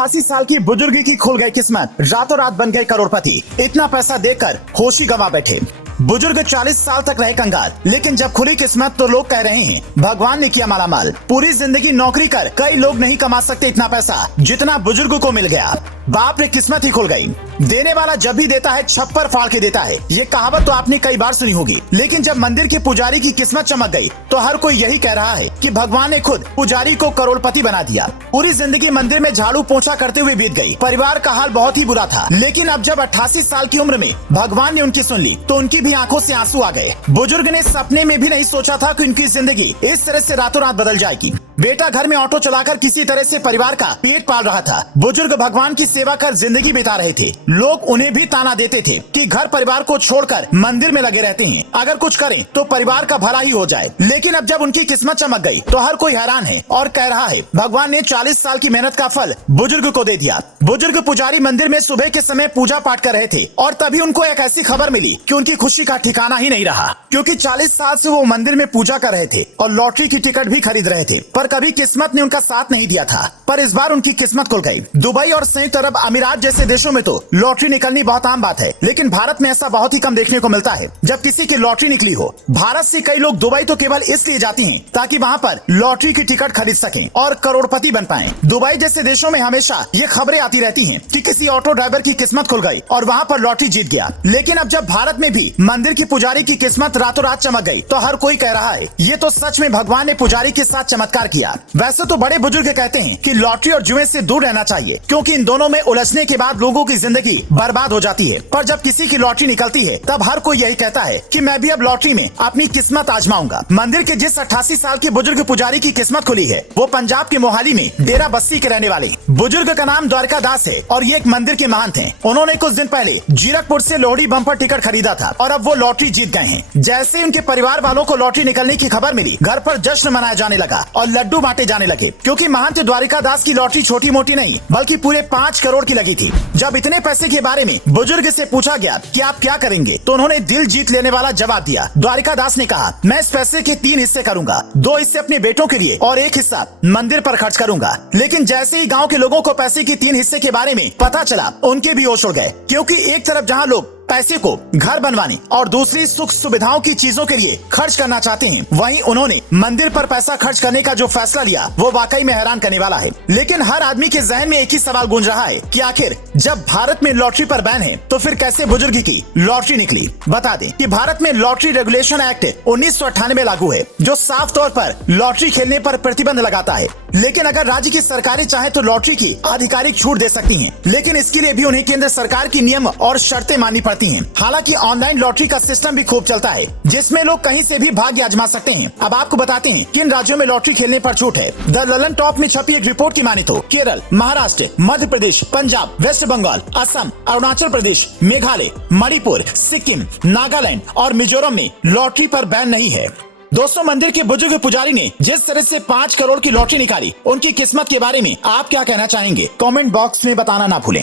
88 साल की बुजुर्ग की खुल गई किस्मत, रातों रात बन गए करोड़पति। इतना पैसा देखकर होश ही गंवा बैठे। बुजुर्ग 40 साल तक रहे कंगाल, लेकिन जब खुली किस्मत तो लोग कह रहे हैं भगवान ने किया मालामाल। पूरी जिंदगी नौकरी कर कई लोग नहीं कमा सकते इतना पैसा जितना बुजुर्ग को मिल गया। बाप रे, किस्मत ही खुल गई। देने वाला जब भी देता है छप्पर फाड़ के देता है, ये कहावत तो आपने कई बार सुनी होगी। लेकिन जब मंदिर के पुजारी की किस्मत चमक गई तो हर कोई यही कह रहा है कि भगवान ने खुद पुजारी को करोड़पति बना दिया। पूरी जिंदगी मंदिर में झाड़ू पोछा करते हुए बीत गई। परिवार का हाल बहुत ही बुरा था, लेकिन अब जब 88 साल की उम्र में भगवान ने उनकी सुन ली तो उनकी भी आंखों से आंसू आ गए। बुजुर्ग ने सपने में भी नहीं सोचा था कि उनकी जिंदगी इस तरह से रातों रात बदल जाएगी। बेटा घर में ऑटो चलाकर किसी तरह से परिवार का पेट पाल रहा था। बुजुर्ग भगवान की सेवा कर जिंदगी बिता रहे थे। लोग उन्हें भी ताना देते थे कि घर परिवार को छोड़कर मंदिर में लगे रहते हैं, अगर कुछ करें तो परिवार का भला ही हो जाए। लेकिन अब जब उनकी किस्मत चमक गई तो हर कोई हैरान है और कह रहा है भगवान ने 40 साल की मेहनत का फल बुजुर्ग को दे दिया। बुजुर्ग पुजारी मंदिर में सुबह के समय पूजा पाठ कर रहे थे और तभी उनको एक ऐसी खबर मिली कि उनकी खुशी का ठिकाना ही नहीं रहा, क्योंकि 40 साल से वो मंदिर में पूजा कर रहे थे और लॉटरी की टिकट भी खरीद रहे थे, पर कभी किस्मत ने उनका साथ नहीं दिया था। पर इस बार उनकी किस्मत खुल गई। दुबई और संयुक्त अरब अमीरात जैसे देशों में तो लॉटरी निकलनी बहुत आम बात है, लेकिन भारत में ऐसा बहुत ही कम देखने को मिलता है जब किसी की लॉटरी निकली हो। भारत से कई लोग दुबई तो केवल इसलिए जाते हैं ताकि वहाँ पर लॉटरी की टिकट खरीद सकें और करोड़पति बन पाएं। दुबई जैसे देशों में हमेशा ये खबरें आती रहती हैं कि किसी ऑटो ड्राइवर की किस्मत खुल गई और वहाँ पर लॉटरी जीत गया। लेकिन अब जब भारत में भी मंदिर की पुजारी की किस्मत रातों रात चमक गई तो हर कोई कह रहा है ये तो सच में भगवान ने पुजारी के साथ चमत्कार किया। वैसे तो बड़े बुजुर्ग कहते हैं कि लॉटरी और जुए से दूर रहना चाहिए, क्योंकि इन दोनों में उलझने के बाद लोगों की जिंदगी बर्बाद हो जाती है। पर जब किसी की लॉटरी निकलती है तब हर कोई यही कहता है कि मैं भी अब लॉटरी में अपनी किस्मत आजमाऊंगा। मंदिर के जिस 88 साल के बुजुर्ग पुजारी की किस्मत खुली है वो पंजाब के मोहाली में डेरा बस्सी के रहने वाले बुजुर्ग का नाम द्वारका दास है और ये एक मंदिर के महंत हैं। उन्होंने कुछ दिन पहले जीरकपुर से लोहड़ी बम्पर टिकट खरीदा था और अब वो लॉटरी जीत गए हैं। जैसे ही उनके परिवार वालों को लॉटरी निकलने की खबर मिली, घर पर जश्न मनाया जाने लगा और लड्डू बांटे जाने लगे, क्योंकि महंत द्वारिका दास की लॉटरी छोटी मोटी नहीं बल्कि पूरे 5 करोड़ की लगी थी। जब इतने पैसे के बारे में बुजुर्ग से पूछा गया कि आप क्या करेंगे तो उन्होंने दिल जीत लेने वाला जवाब दिया। द्वारिका दास ने कहा, मैं इस पैसे के 3 हिस्से करूंगा, 2 हिस्से अपने बेटों के लिए और 1 हिस्सा मंदिर पर खर्च करूंगा। लेकिन जैसे ही गाँव के लोगों को पैसे की 3 हिस्से के बारे में पता चला, उनके भी होश उड़ गए, क्योंकि एक तरफ जहाँ लोग पैसे को घर बनवाने और दूसरी सुख सुविधाओं की चीजों के लिए खर्च करना चाहते हैं, वहीं उन्होंने मंदिर पर पैसा खर्च करने का जो फैसला लिया वो वाकई में हैरान करने वाला है। लेकिन हर आदमी के जहन में एक ही सवाल गूंज रहा है कि आखिर जब भारत में लॉटरी पर बैन है तो फिर कैसे बुजुर्ग की लॉटरी निकली। बता दें कि भारत में लॉटरी रेगुलेशन एक्ट 1998 लागू है, जो साफ तौर पर लॉटरी खेलने पर प्रतिबंध लगाता है। लेकिन अगर राज्य की सरकारें चाहे तो लॉटरी की आधिकारिक छूट दे सकती हैं, लेकिन इसके लिए भी उन्हें केंद्र सरकार की नियम और शर्तें माननी पड़ती हैं। हालांकि ऑनलाइन लॉटरी का सिस्टम भी खूब चलता है, जिसमें लोग कहीं से भी भाग्य आजमा सकते हैं। अब आपको बताते हैं किन राज्यों में लॉटरी खेलने पर छूट है। द ललन टॉप में छपी एक रिपोर्ट की माने तो केरल, महाराष्ट्र, मध्य प्रदेश, पंजाब, वेस्ट बंगाल, असम, अरुणाचल प्रदेश, मेघालय, मणिपुर, सिक्किम, नागालैंड और मिजोरम में लॉटरी पर बैन नहीं है। दोस्तों, मंदिर के बुजुर्ग पुजारी ने जिस तरह से 5 करोड़ की लॉटरी निकाली, उनकी किस्मत के बारे में आप क्या कहना चाहेंगे? कमेंट बॉक्स में बताना ना भूलें।